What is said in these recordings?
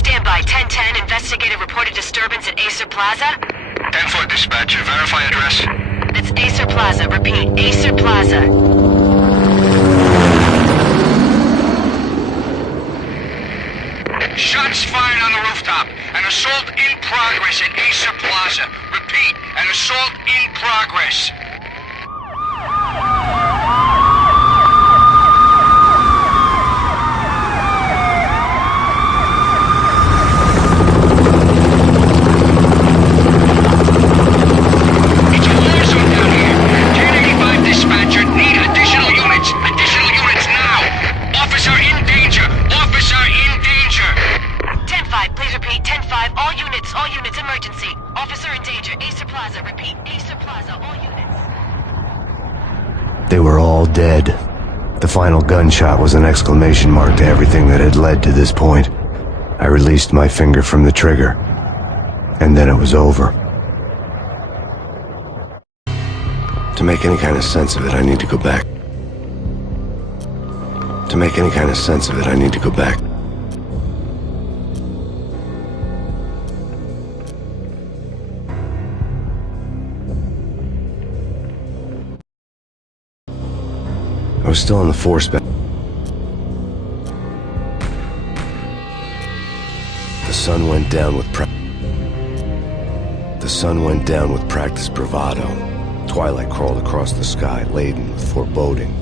Stand by. 1010. Investigator reported disturbance at Acer Plaza. 10-4 dispatcher. Verify address. That's Acer Plaza. Repeat. Acer Plaza. Shots fired on the rooftop. An assault in progress at Acer Plaza. Repeat, an assault in progress. It's a war zone down here. 1085 dispatcher, need additional units. Additional units now. Officer in danger. Officer in danger. 10-5, please repeat. 10-5, all units, emergency. Officer in danger, Acer Plaza, repeat. Acer Plaza, all units. They were all dead. The final gunshot was an exclamation mark to everything that had led to this point. I released my finger from the trigger, and then it was over. To make any kind of sense of it, I need to go back. To make any kind of sense of it, I need to go back. I was still on the force bench. The sun went down with practiced bravado. Twilight crawled across the sky, laden with foreboding.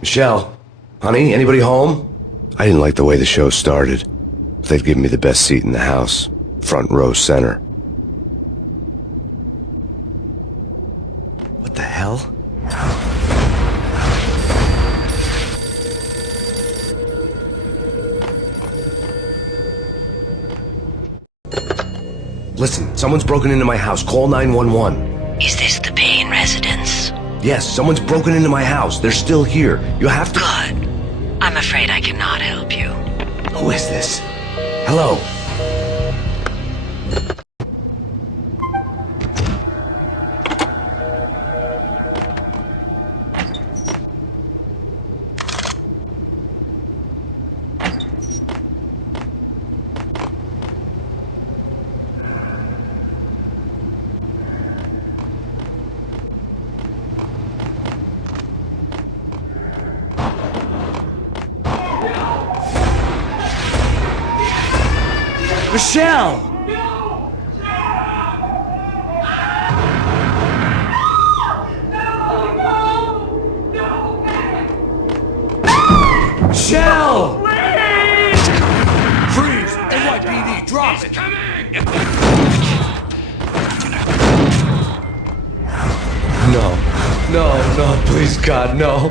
Michelle, honey, anybody home? I didn't like the way the show started. They'd given me the best seat in the house, front row center. What the hell? Listen, someone's broken into my house. Call 911. Is this the Payne residence? Yes, someone's broken into my house. They're still here. You have to... Good. I'm afraid I cannot help you. Who is this? Hello? Michelle! Michelle! Freeze! NYPD, drop it! No, please God, no.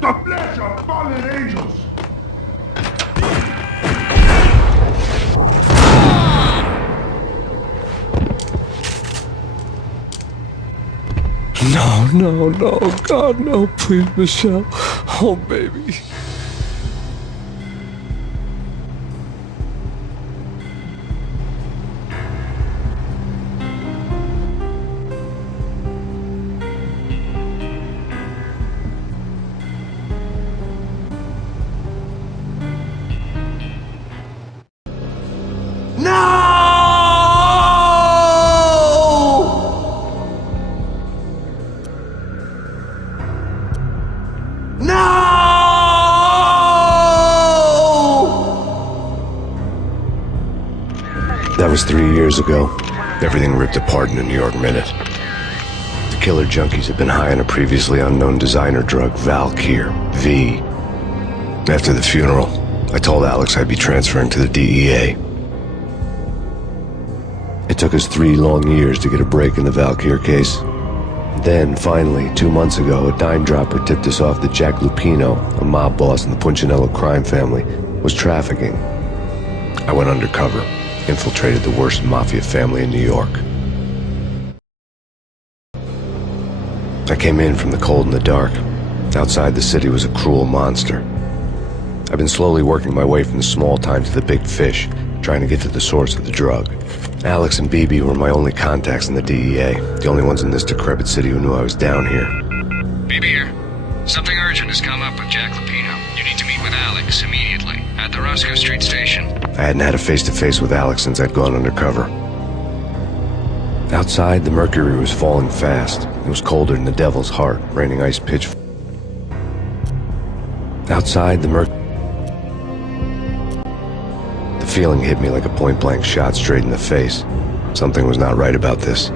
The flesh of fallen angels! No, God, no, please, Michelle. Oh, baby. That was 3 years ago. Everything ripped apart in a New York minute. The killer junkies had been high on a previously unknown designer drug, Valkyr, V. After the funeral, I told Alex I'd be transferring to the DEA. It took us 3 long years to get a break in the Valkyr case. Then, finally, 2 months ago, a dime dropper tipped us off that Jack Lupino, a mob boss in the Punchinello crime family, was trafficking. I went undercover, infiltrated the worst mafia family in New York. I came in from the cold and the dark. Outside the city was a cruel monster. I've been slowly working my way from the small time to the big fish, trying to get to the source of the drug. Alex and BB were my only contacts in the DEA, the only ones in this decrepit city who knew I was down here. BB here. Something urgent has come up with Jack Lupino. You need to meet with Alex immediately at the Roscoe Street station. I hadn't had a face-to-face with Alex since I'd gone undercover. Outside, the mercury was falling fast. It was colder than the devil's heart, raining ice pitch. Outside, the feeling hit me like a point-blank shot straight in the face. Something was not right about this.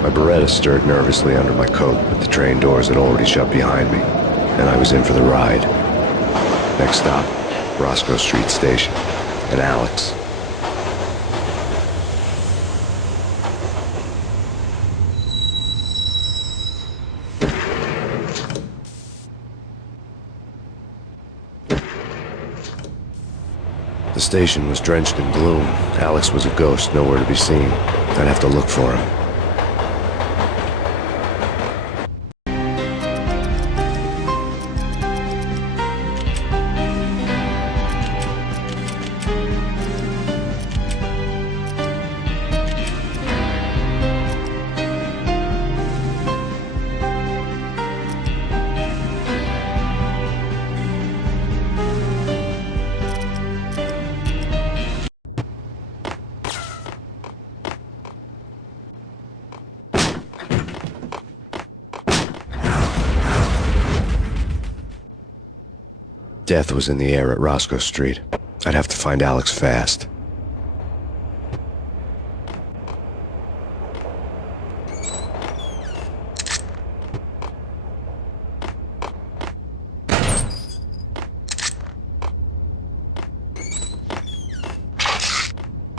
My Beretta stirred nervously under my coat, but the train doors had already shut behind me, and I was in for the ride. Next stop, Roscoe Street Station, and Alex. The station was drenched in gloom. Alex was a ghost, nowhere to be seen. I'd have to look for him. Death was in the air at Roscoe Street. I'd have to find Alex fast.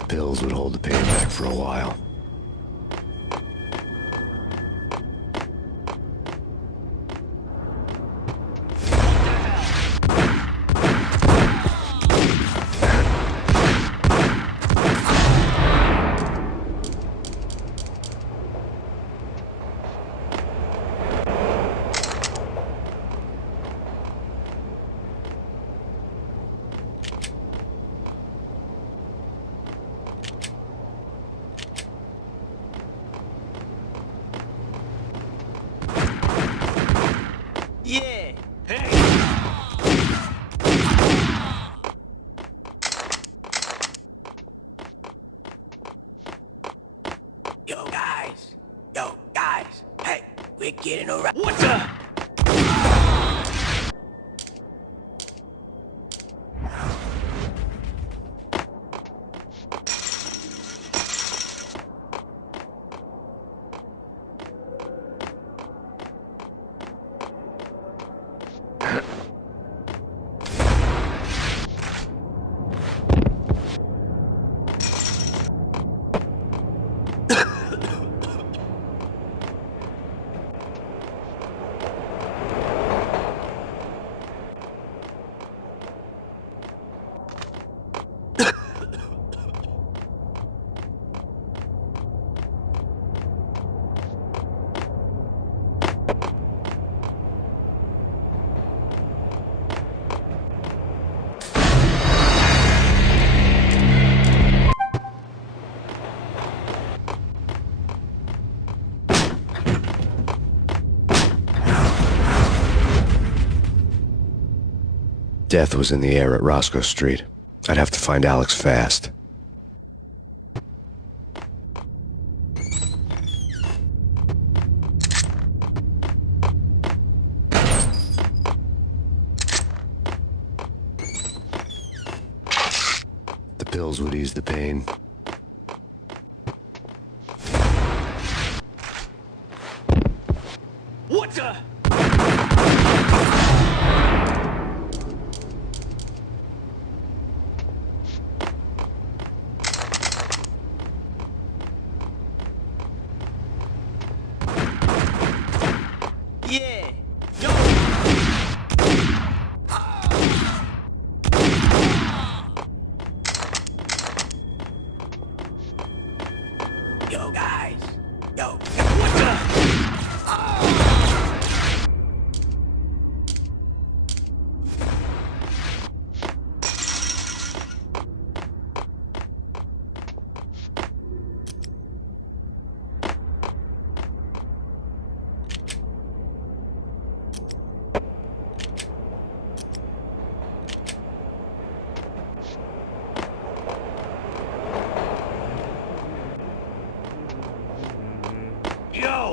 Pills would hold the pain back for a while. Yeah. Hey. Yo guys. Hey, we're getting around. What's up? Death was in the air at Roscoe Street. I'd have to find Alex fast. The pills would ease the pain. What's up? Yeah. Yo. Yo guys. Yo. What's up?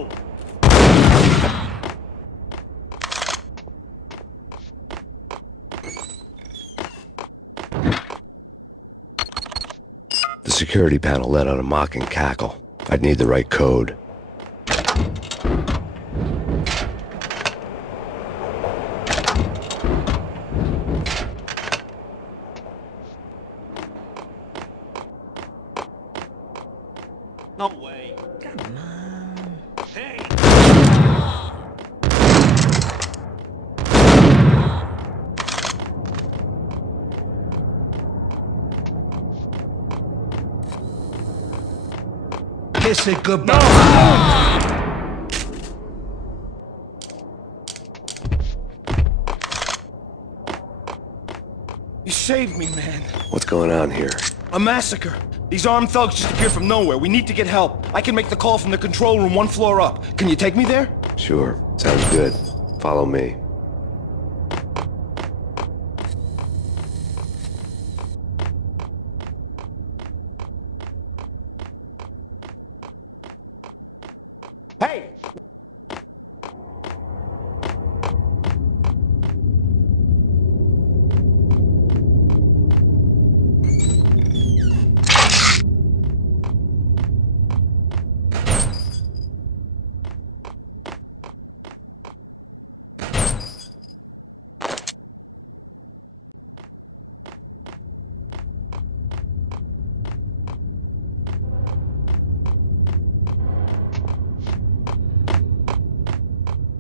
go! The security panel let out a mocking cackle. I'd need the right code. No way. Come on. Hey! Kiss it goodbye. You saved me, man. What's going on here? A massacre. These armed thugs just appeared from nowhere. We need to get help. I can make the call from the control room 1 floor up. Can you take me there? Sure, sounds good. Follow me. Hey!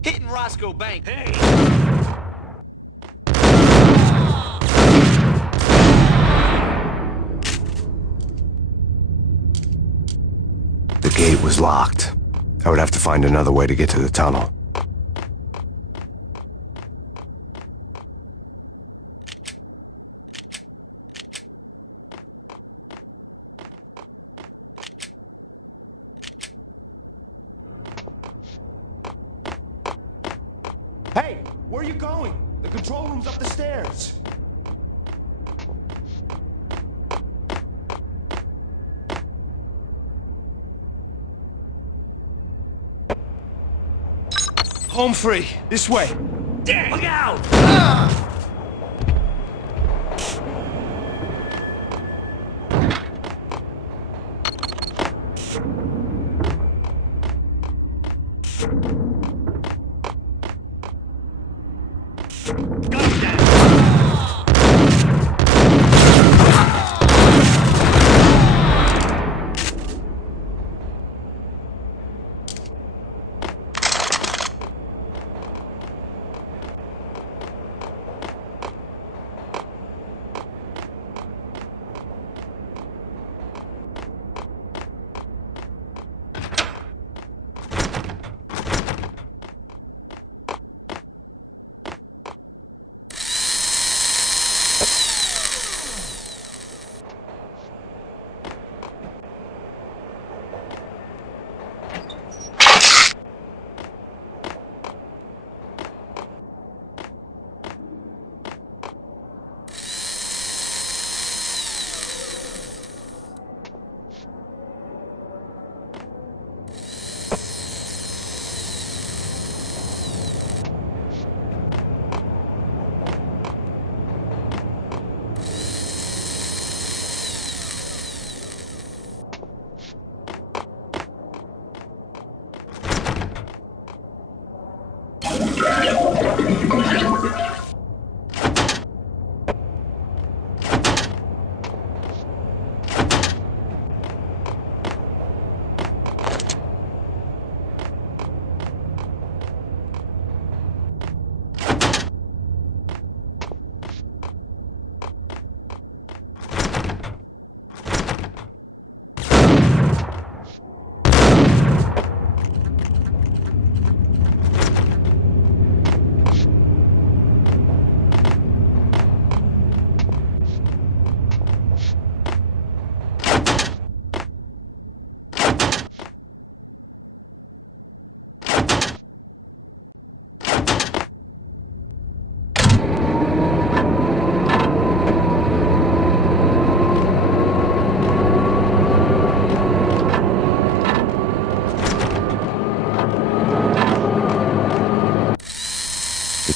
Hitting Roscoe Bank. Hey! The gate was locked. I would have to find another way to get to the tunnel. Hey! Where are you going? The control room's up the stairs. Home free. This way. Damn! Look out!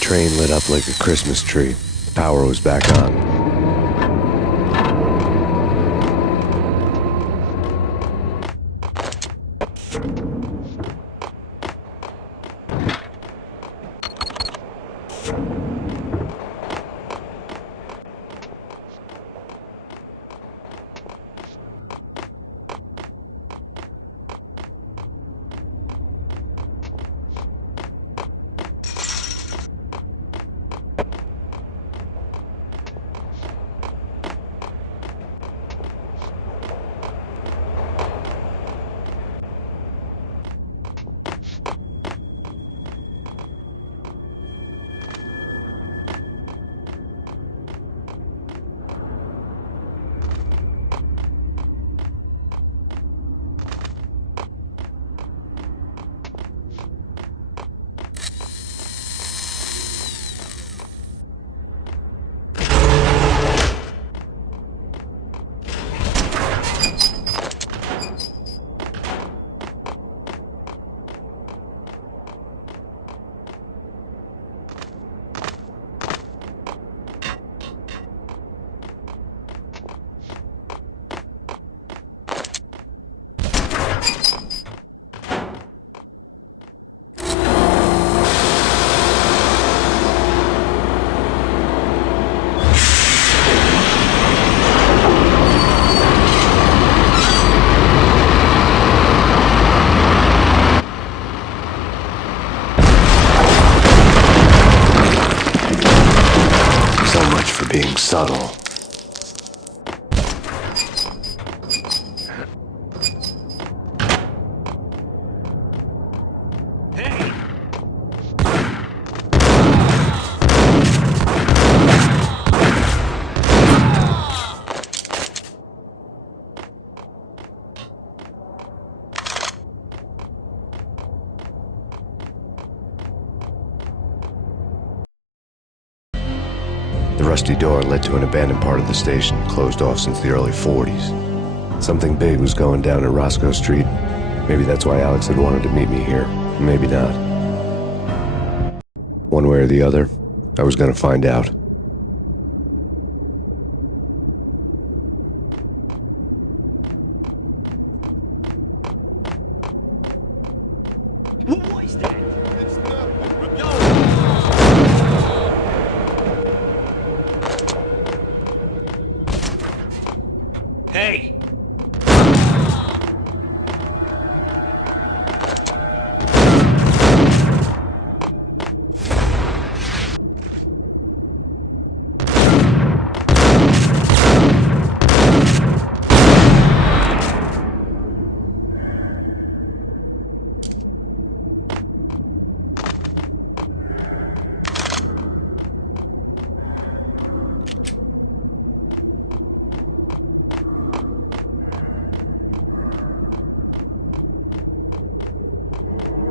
train lit up like a Christmas tree. Power was back on. Being subtle. The rusty door led to an abandoned part of the station, closed off since the early 40s. Something big was going down at Roscoe Street. Maybe that's why Alex had wanted to meet me here. Maybe not. One way or the other, I was gonna find out. What was that? Hey!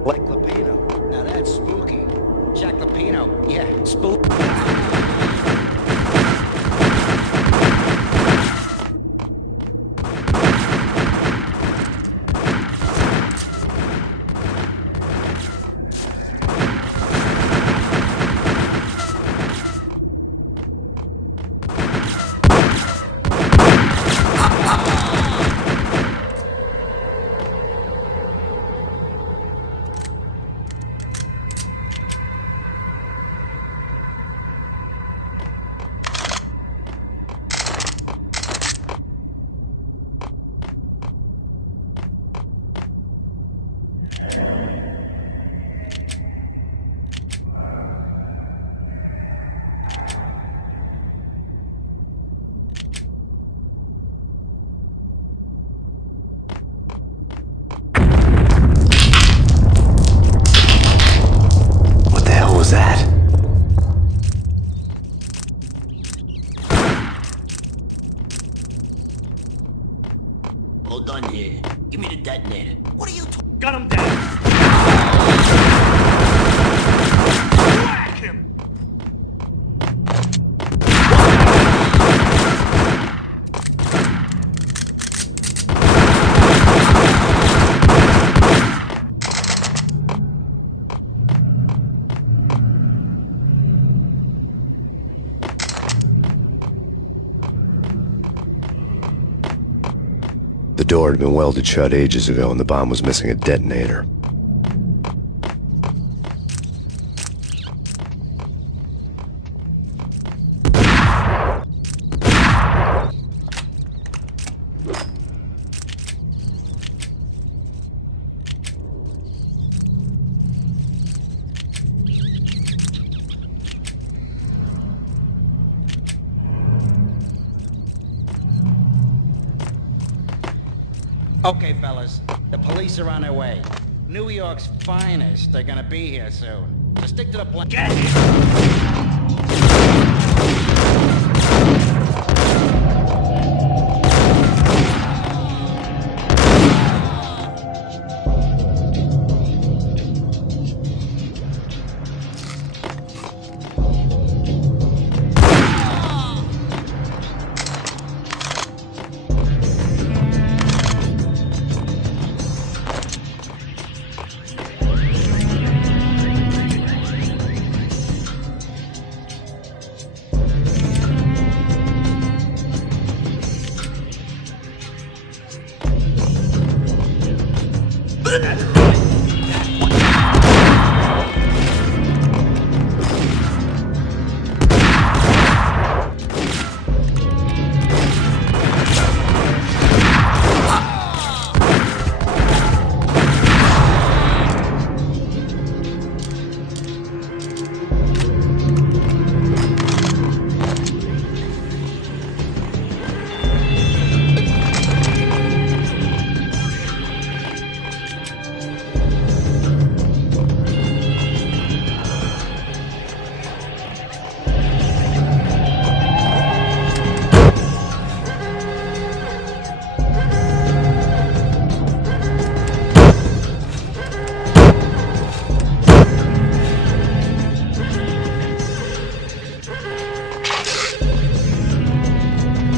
Like Lupino. Now that's spooky. Jack Lupino. Yeah, spooky. All done here. Give me the detonator. What are you Got him down. Whack him. door had been welded shut ages ago and the bomb was missing a detonator. Okay, fellas, the police are on their way. New York's finest are gonna be here soon. So stick to the plan. Get him!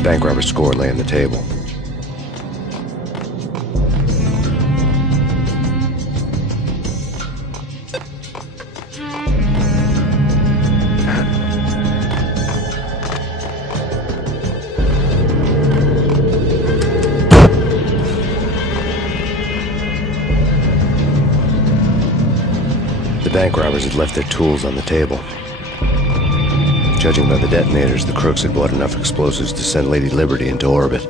Bank robber's score lay on the table. The bank robbers had left their tools on the table. Judging by the detonators, the crooks had bought enough explosives to send Lady Liberty into orbit.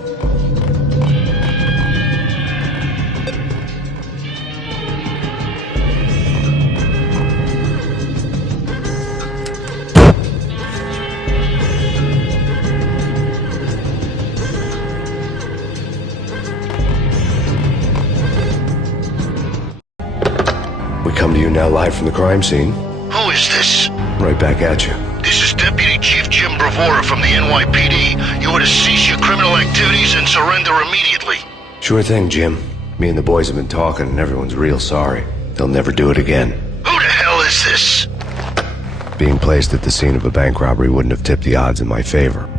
We come to you now live from the crime scene. Who is this? Right back at you. This is Deputy Chief Jim Bravura from the NYPD. You are to cease your criminal activities and surrender immediately. Sure thing, Jim. Me and the boys have been talking and everyone's real sorry. They'll never do it again. Who the hell is this? Being placed at the scene of a bank robbery wouldn't have tipped the odds in my favor.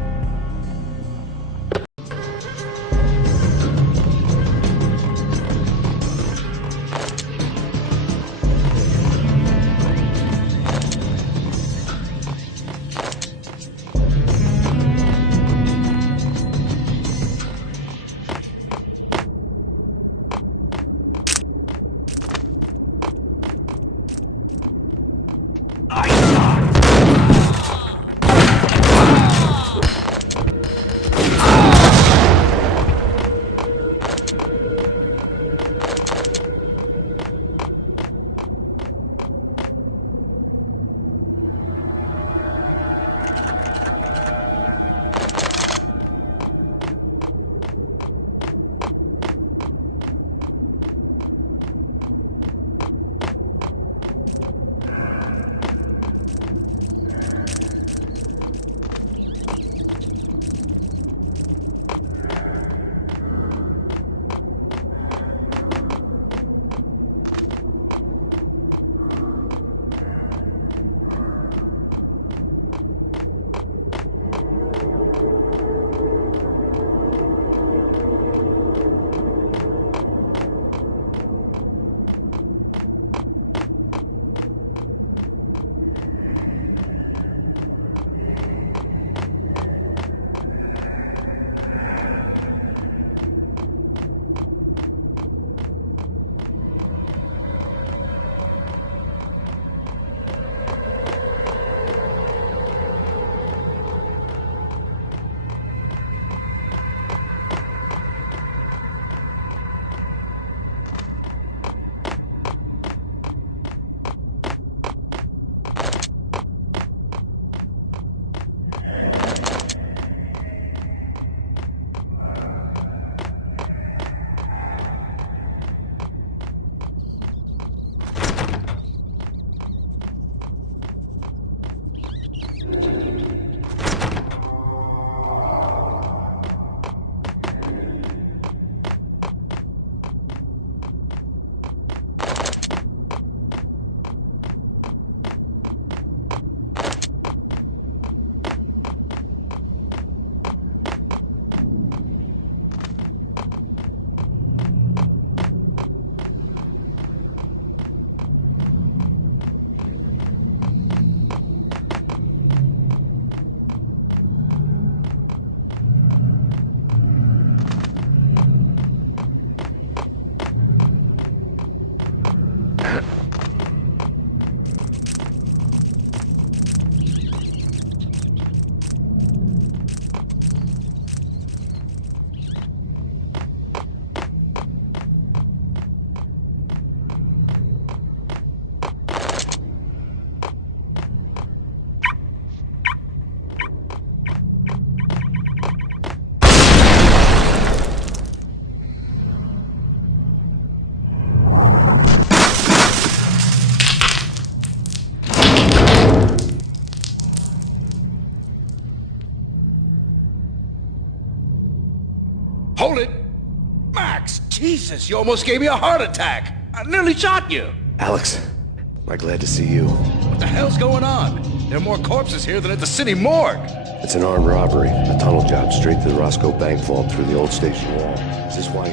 Jesus, you almost gave me a heart attack. I nearly shot you. Alex, am I glad to see you. What the hell's going on? There are more corpses here than at the city morgue. It's an armed robbery, a tunnel job straight to the Roscoe Bank vault through the old station wall. Is this why?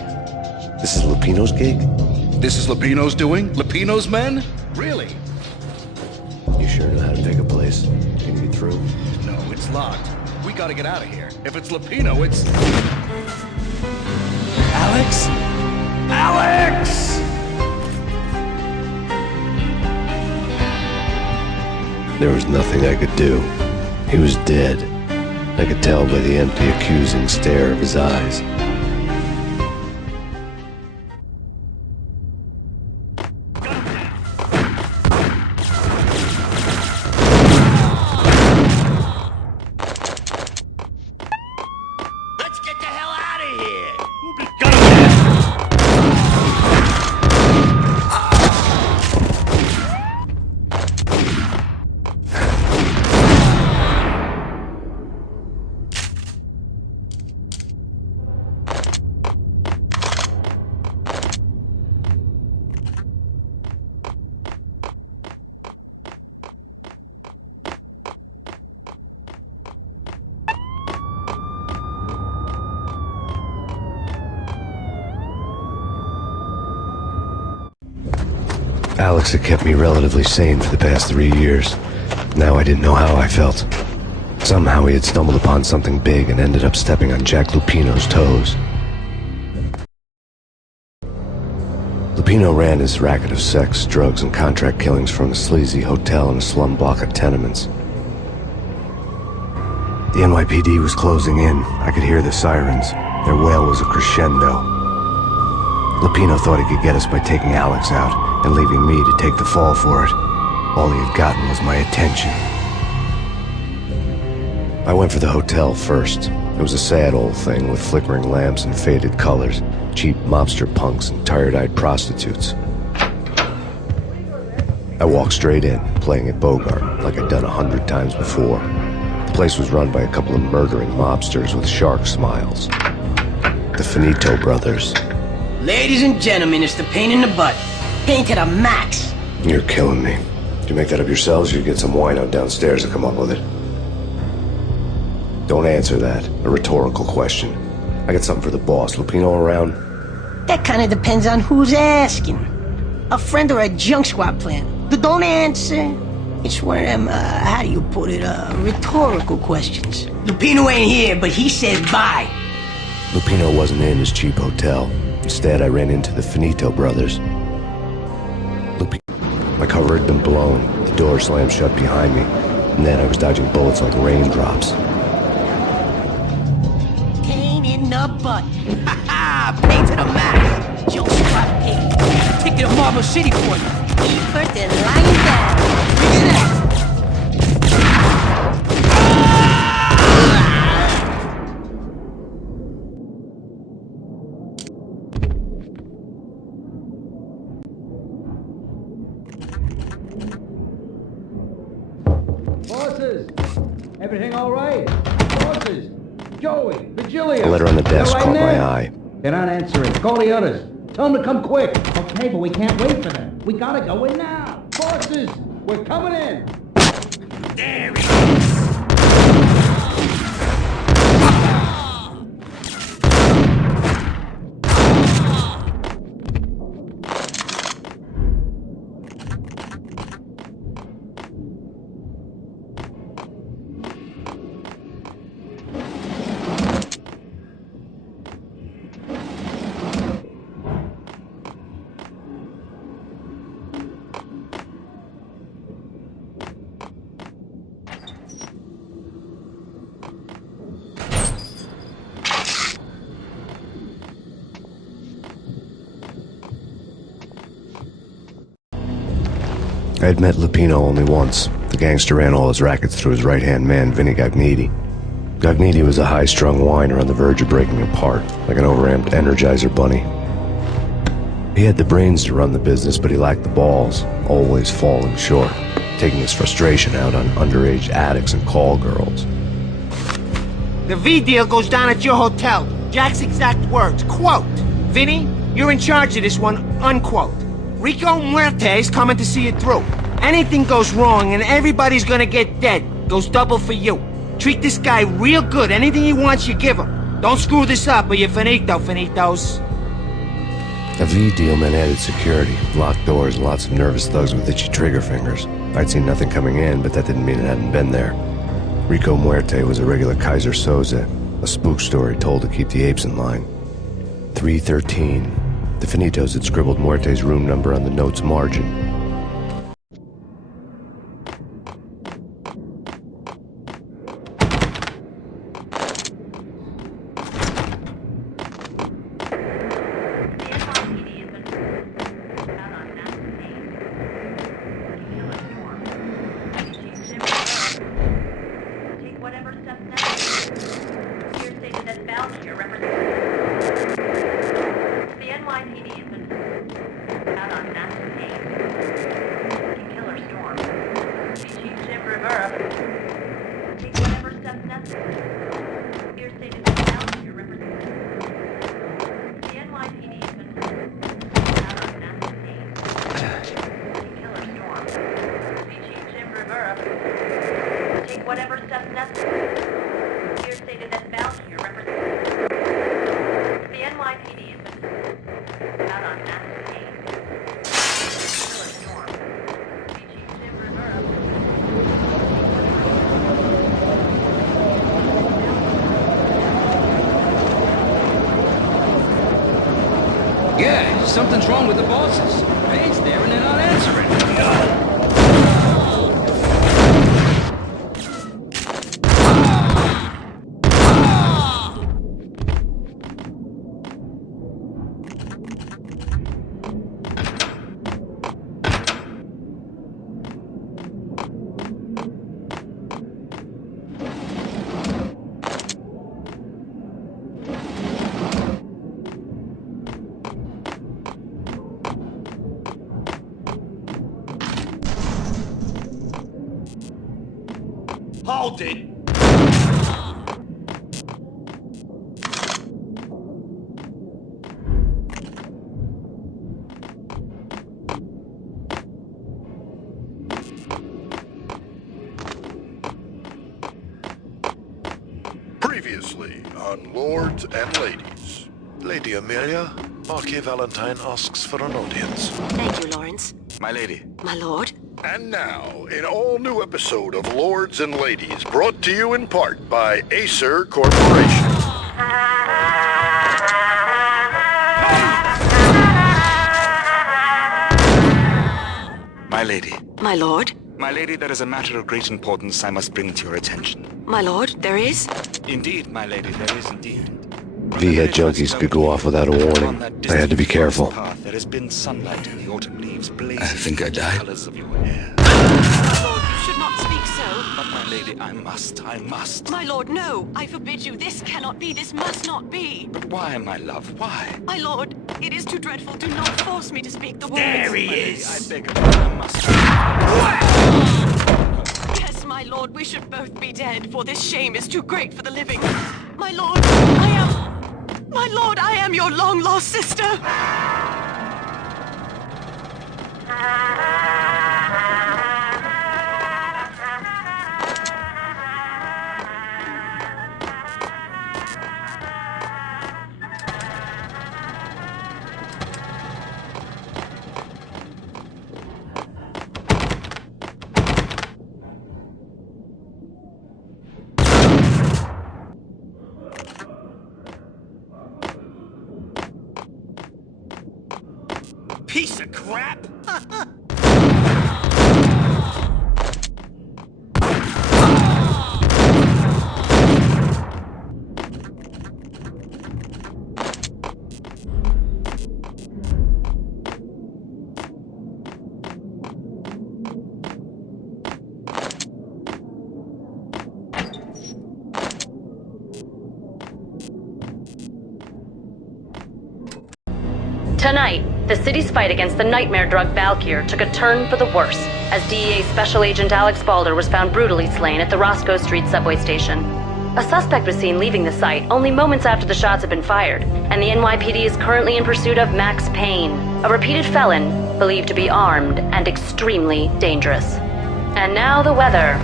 This is Lupino's gig? This is Lupino's doing? Lupino's men? Really? You sure know how to pick a place? Can you get through? No, it's locked. We gotta get out of here. If it's Lupino, it's... Alex? Alex! There was nothing I could do. He was dead. I could tell by the empty, accusing stare of his eyes. Let's get the hell out of here! Alex had kept me relatively sane for the past 3 years. Now I didn't know how I felt. Somehow he had stumbled upon something big and ended up stepping on Jack Lupino's toes. Lupino ran his racket of sex, drugs, and contract killings from a sleazy hotel in a slum block of tenements. The NYPD was closing in. I could hear the sirens. Their wail was a crescendo. Lupino thought he could get us by taking Alex out and leaving me to take the fall for it. All he had gotten was my attention. I went for the hotel first. It was a sad old thing with flickering lamps and faded colors, cheap mobster punks and tired-eyed prostitutes. I walked straight in, playing at Bogart, like I'd done 100 times before. The place was run by a couple of murdering mobsters with shark smiles. The Finito brothers. Ladies and gentlemen, it's the pain in the butt. Pain to the max. You're killing me. Did you make that up yourselves, or you get some wino downstairs to come up with it? Don't answer that. A rhetorical question. I got something for the boss. Lupino around? That kind of depends on who's asking. A friend or a junk squad plan. But don't answer. It's one of them, how do you put it, rhetorical questions. Lupino ain't here, but he said bye. Lupino wasn't in his cheap hotel. Instead, I ran into the Finito brothers. My cover had been blown. The door slammed shut behind me. And then I was dodging bullets like raindrops. Pain in the butt. Ha ha! Pain to the max. Junk squad pain. Ticket to Marble City for you. He hurt and lying down. Look at that. Bosses! Everything all right? Bosses! Joey! Virgilio! A letter on the desk They're right caught my there. eye. They're not answering. Call the others. Tell them to come quick. Okay, but we can't wait for them. We gotta go in now. Bosses! We're coming in! There he is. I had met Lupino only once. The gangster ran all his rackets through his right-hand man, Vinny Gagniti. Gagniti was a high-strung whiner on the verge of breaking apart, like an overamped Energizer bunny. He had the brains to run the business, but he lacked the balls, always falling short, taking his frustration out on underage addicts and call girls. The V deal goes down at your hotel. Jack's exact words, quote, Vinny, You're in charge of this one, unquote. Rico Muerte's coming to see it through. Anything goes wrong and everybody's gonna get dead. Goes double for you. Treat this guy real good. Anything he wants, you give him. Don't screw this up or you're finito, finitos. A V deal meant added security, locked doors, and lots of nervous thugs with itchy trigger fingers. I'd seen nothing coming in, but that didn't mean it hadn't been there. Rico Muerte was a regular Kaiser Soze, a spook story told to keep the apes in line. 313. The Finitos had scribbled Muerte's room number on the note's margin. Yeah, something's wrong with the bosses. Payne's there and they're not answering. Hold it! Previously on Lords and Ladies. Lady Amelia, Marquis Valentine asks for an audience. Thank you, Lawrence. My lady. My lord? And now, an all-new episode of Lords and Ladies, brought to you in part by Acer Corporation. My lady. My lord? My lady, there is a matter of great importance I must bring to your attention. My lord, there is? Indeed, my lady, there is indeed. V-head junkies could go off without a warning. I had to be careful. There has been sunlight in the autumn leaves blazing. I think I died. The colors of your hair. My lord, you should not speak so. But my lady, I must. My lord, no. I forbid you. This cannot be. This must not be. But why, my love, why? My lord, it is too dreadful. Do not force me to speak the words. There he My lady, is! I beg of you, I must. Yes, my lord, we should both be dead, for this shame is too great for the living. My lord, I am your long-lost sister. Piece of crap! Tonight, the city's fight against the nightmare drug Valkyr took a turn for the worse, as DEA Special Agent Alex Balder was found brutally slain at the Roscoe Street subway station. A suspect was seen leaving the site only moments after the shots had been fired, and the NYPD is currently in pursuit of Max Payne, a repeated felon believed to be armed and extremely dangerous. And now the weather.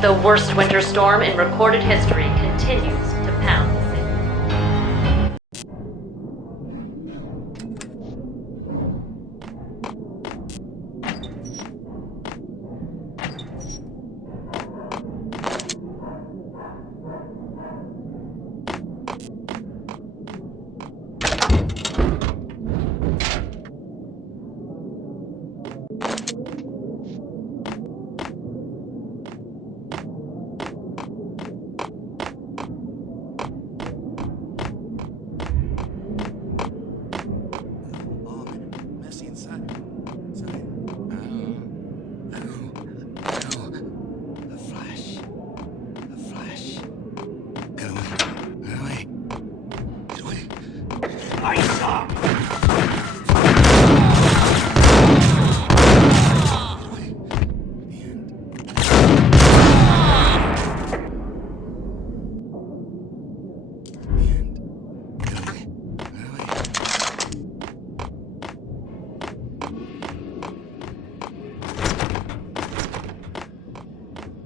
The worst winter storm in recorded history continues to pound the city.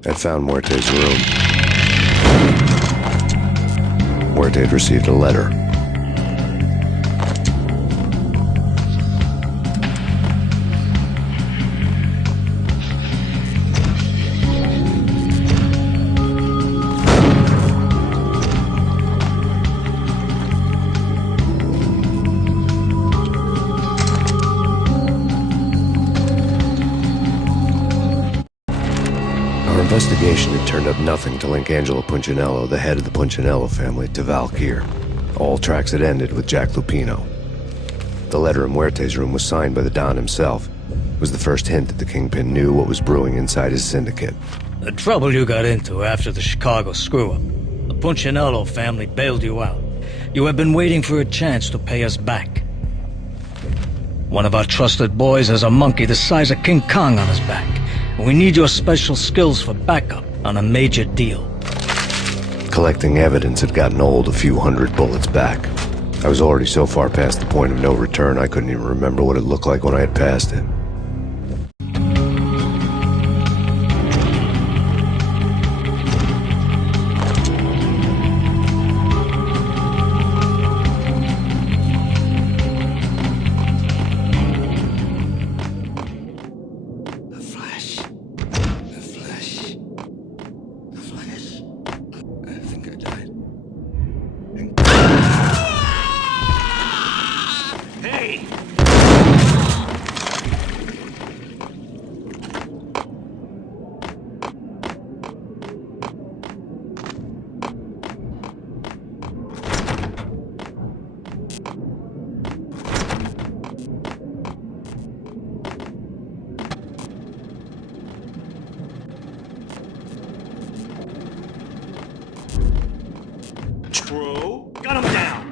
I'd found Muerte's room. Muerte had received a letter. Investigation had turned up nothing to link Angelo Punchinello, the head of the Punchinello family, to Valkyr. All tracks had ended with Jack Lupino. The letter in Muerte's room was signed by the Don himself. It was the first hint that the Kingpin knew what was brewing inside his syndicate. The trouble you got into after the Chicago screw-up. The Punchinello family bailed you out. You have been waiting for a chance to pay us back. One of our trusted boys has a monkey the size of King Kong on his back. We need your special skills for backup on a major deal. Collecting evidence had gotten old a few hundred bullets back. I was already so far past the point of no return I couldn't even remember what it looked like when I had passed it. True. Gun him down.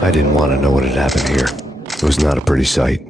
I didn't want to know what had happened here. It was not a pretty sight.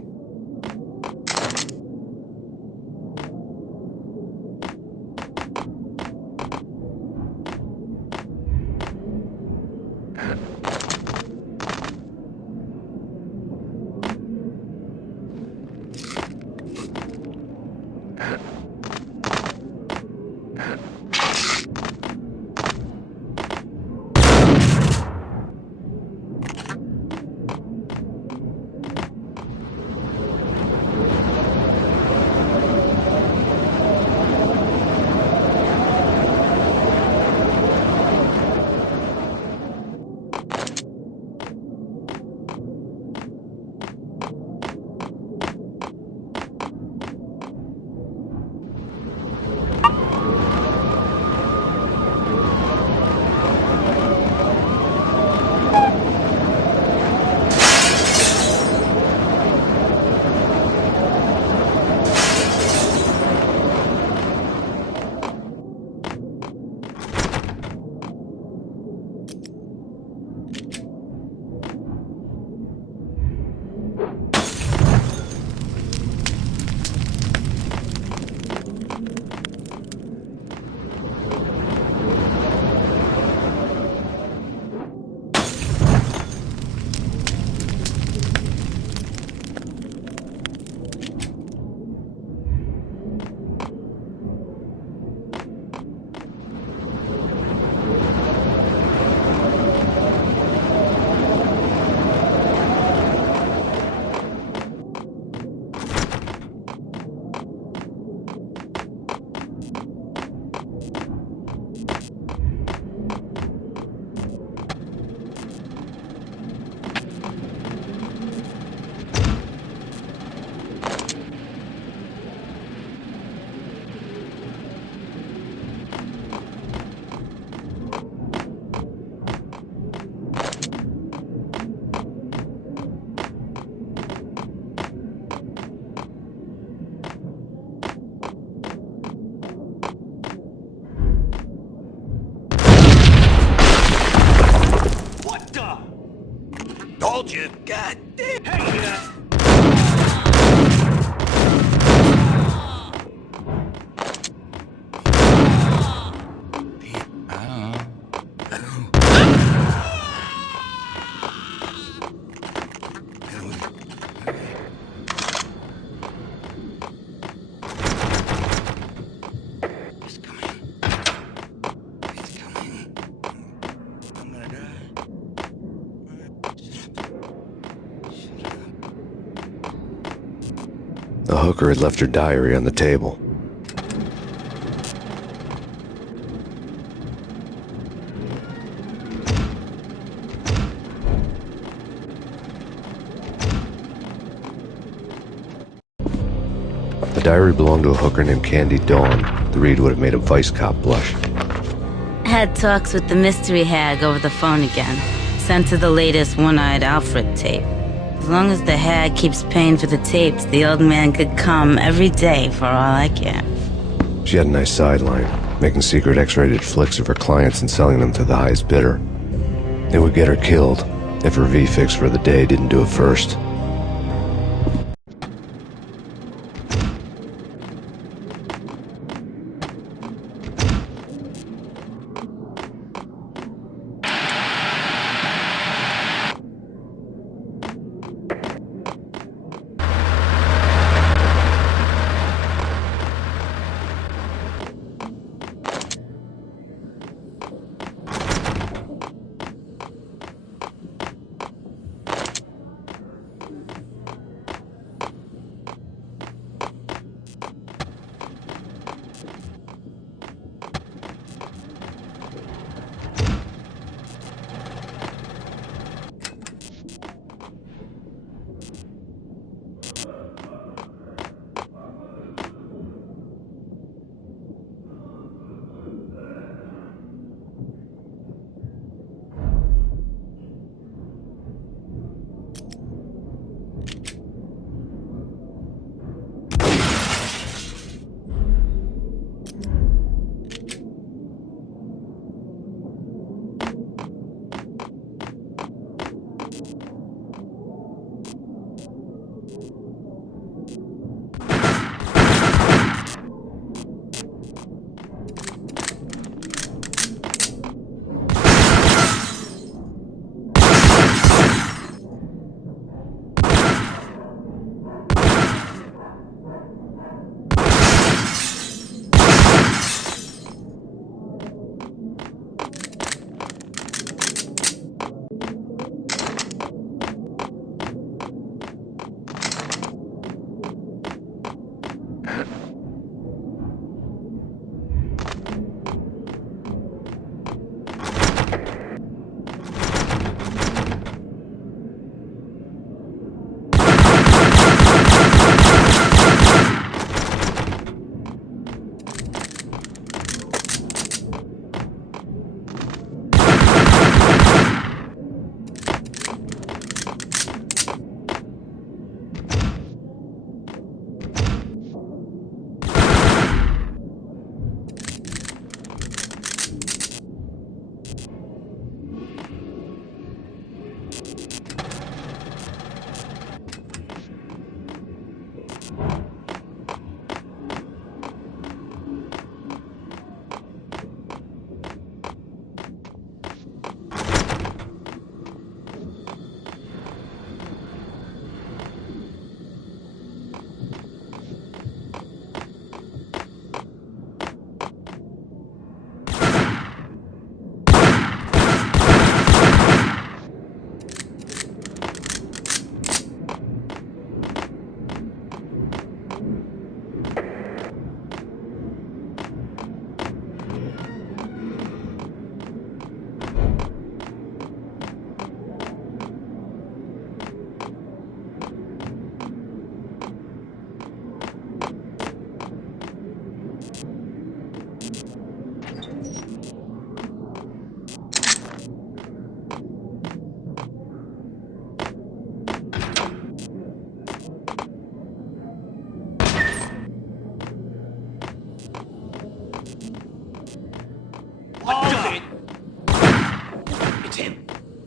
Told you. God damn. Hey, The hooker had left her diary on the table. The diary belonged to a hooker named Candy Dawn. The read would have made a vice cop blush. Had talks with the mystery hag over the phone again. Sent her the latest One-Eyed Alfred tape. As long as the hag keeps paying for the tapes, the old man could come every day for all I care. She had a nice sideline, making secret X-rated flicks of her clients and selling them to the highest bidder. It would get her killed if her V-fix for the day didn't do it first.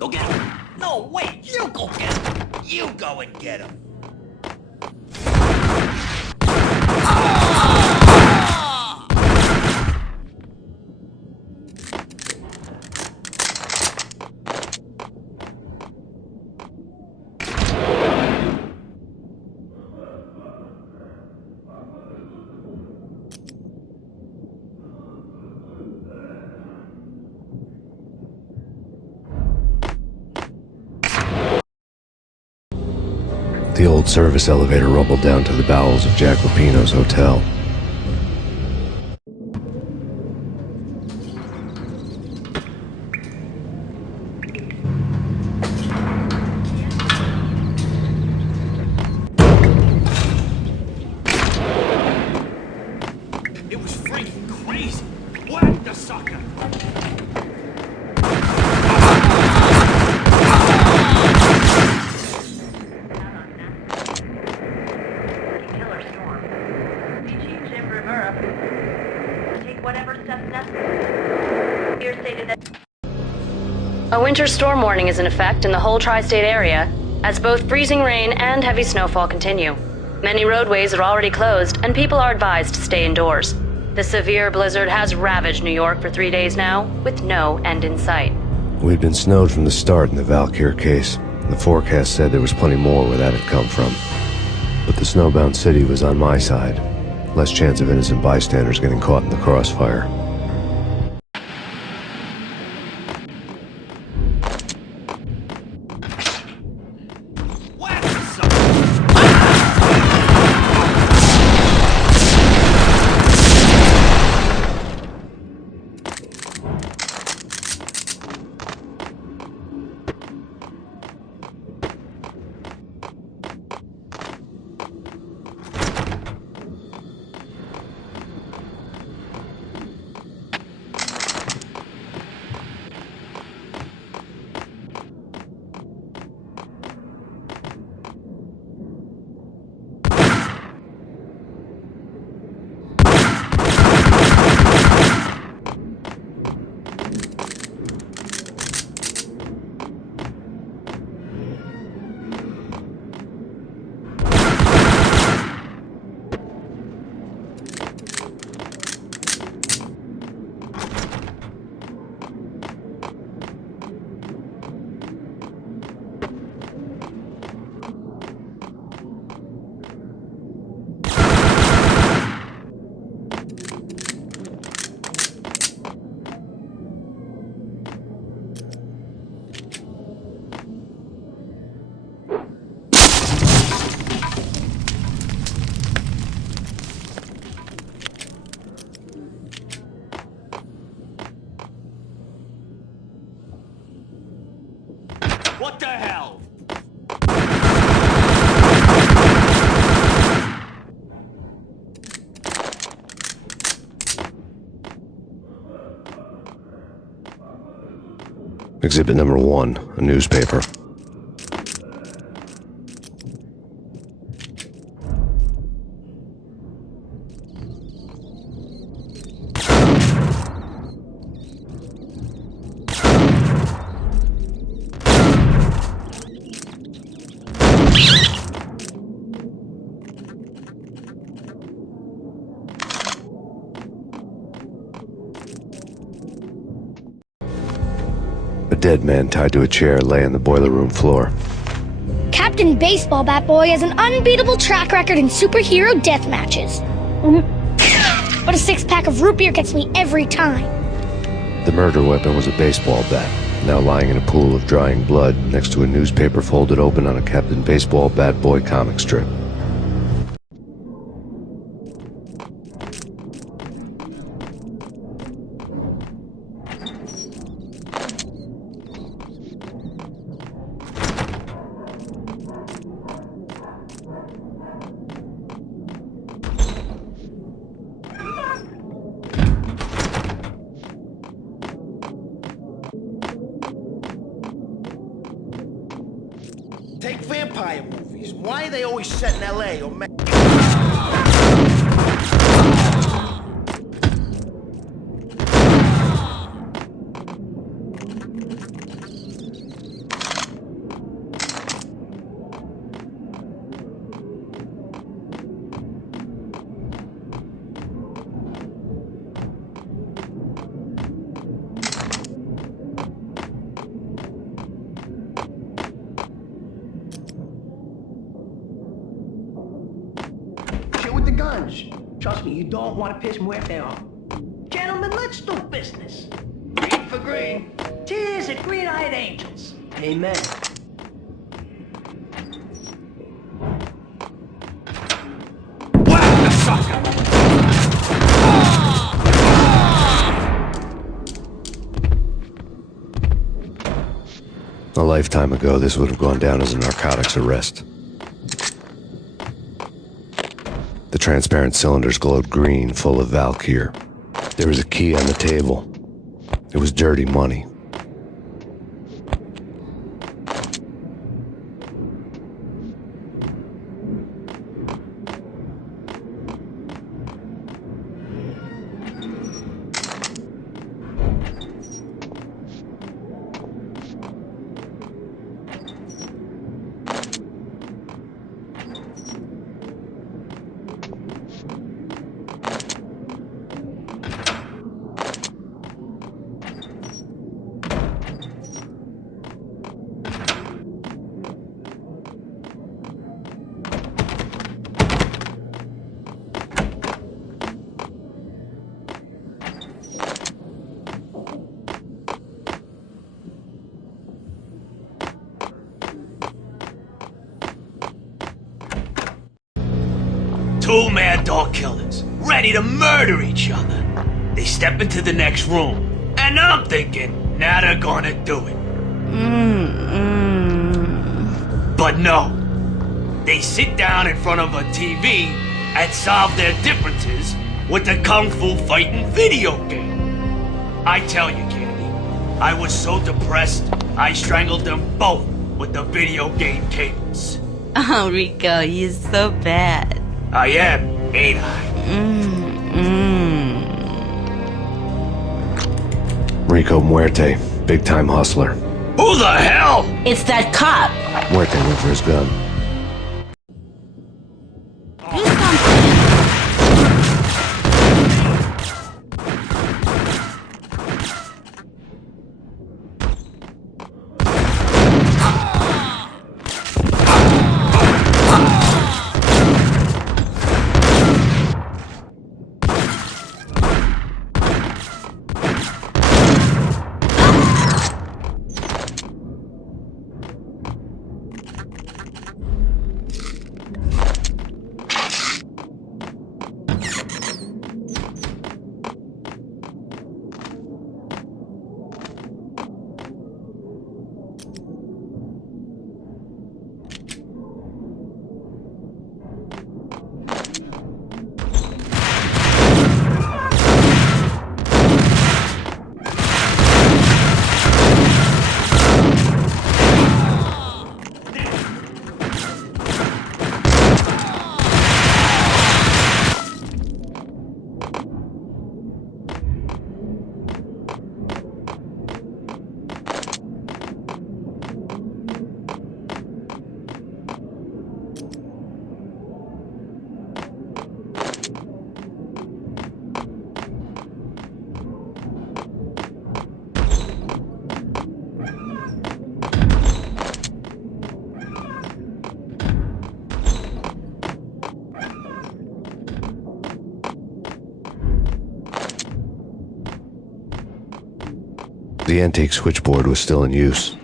Go get him. No, wait, you go get him. You go and get him. The old service elevator rumbled down to the bowels of Jack Lupino's hotel. It was freaking crazy. Whack the sucker. A winter storm warning is in effect in the whole tri-state area, as both freezing rain and heavy snowfall continue. Many roadways are already closed, and people are advised to stay indoors. The severe blizzard has ravaged New York for 3 days now, with no end in sight. We'd been snowed from the start in the Valkyr case. The forecast said there was plenty more where that had come from. But the snowbound city was on my side. Less chance of innocent bystanders getting caught in the crossfire. What the hell? Exhibit number 1, a newspaper. A dead man tied to a chair lay on the boiler room floor. Captain Baseball Bat Boy has an unbeatable track record in superhero death matches. But a six-pack of root beer gets me every time. The murder weapon was a baseball bat, now lying in a pool of drying blood next to a newspaper folded open on a Captain Baseball Bat Boy comic strip. Take vampire movies. Why are they always set in L.A. or guns. Trust me, you don't want to piss Muerte off. Gentlemen, let's do business. Green for green. Tis a green-eyed angels. Amen. Whack the sucker! A lifetime ago, this would have gone down as a narcotics arrest. The transparent cylinders glowed green, full of Valkyr. There was a key on the table. It was dirty money. Two mad dog killers, ready to murder each other. They step into the next room, and I'm thinking, now they're gonna do it. But no. They sit down in front of a TV and solve their differences with the Kung Fu fighting video game. I tell you, Candy, I was so depressed, I strangled them both with the video game cables. Oh, Rico, you're so bad. I am, ain't I? Rico Muerte, big-time hustler. Who the hell? It's that cop. Muerte went for his gun. Do something. The antique switchboard was still in use.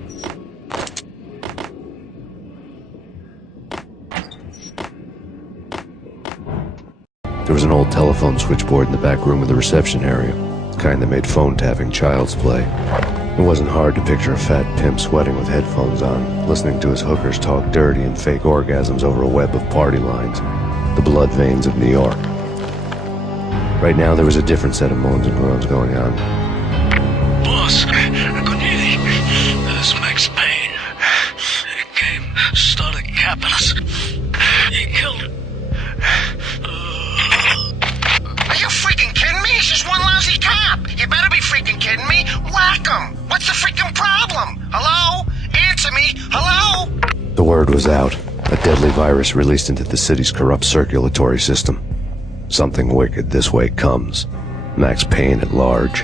There was an old telephone switchboard in the back room of the reception area, the kind that made phone tapping child's play. It wasn't hard to picture a fat pimp sweating with headphones on, listening to his hookers talk dirty and fake orgasms over a web of party lines, the blood veins of New York. Right now there was a different set of moans and groans going on. Boss, good evening. This is Max Payne. He came, started capping us. He killed her. Are you freaking kidding me? He's just one lousy cop. You better be freaking kidding me. Whack him. What's the freaking problem? Hello? Answer me. Hello? The word was out. A deadly virus released into the city's corrupt circulatory system. Something wicked this way comes. Max Payne at large.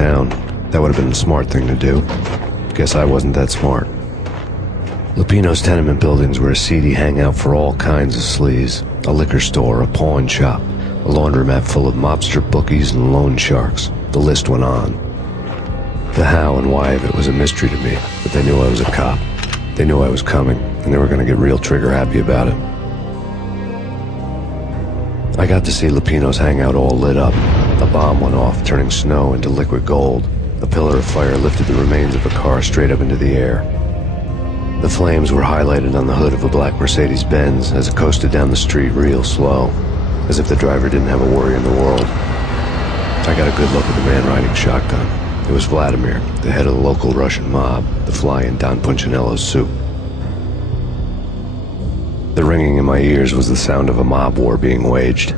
town. That would have been the smart thing to do. Guess I wasn't that smart. Lupino's tenement buildings were a seedy hangout for all kinds of sleaze. A liquor store, a pawn shop, a laundromat full of mobster bookies and loan sharks. The list went on. The how and why of it was a mystery to me, but they knew I was a cop. They knew I was coming, and they were going to get real trigger-happy about it. I got to see Lupino's hangout all lit up. A bomb went off, turning snow into liquid gold. A pillar of fire lifted the remains of a car straight up into the air. The flames were highlighted on the hood of a black Mercedes-Benz as it coasted down the street real slow, as if the driver didn't have a worry in the world. I got a good look at the man riding shotgun. It was Vladimir, the head of the local Russian mob, the fly in Don Punchinello's soup. The ringing in my ears was the sound of a mob war being waged.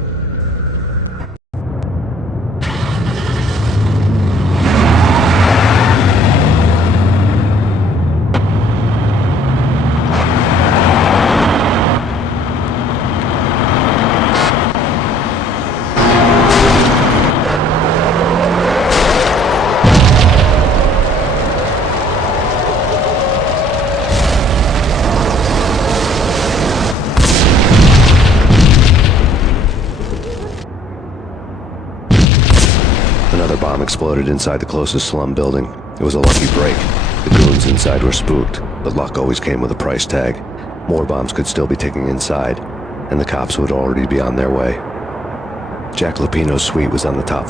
Another bomb exploded inside the closest slum building. It was a lucky break. The goons inside were spooked, but luck always came with a price tag. More bombs could still be ticking inside, and the cops would already be on their way. Jack Lupino's suite was on the top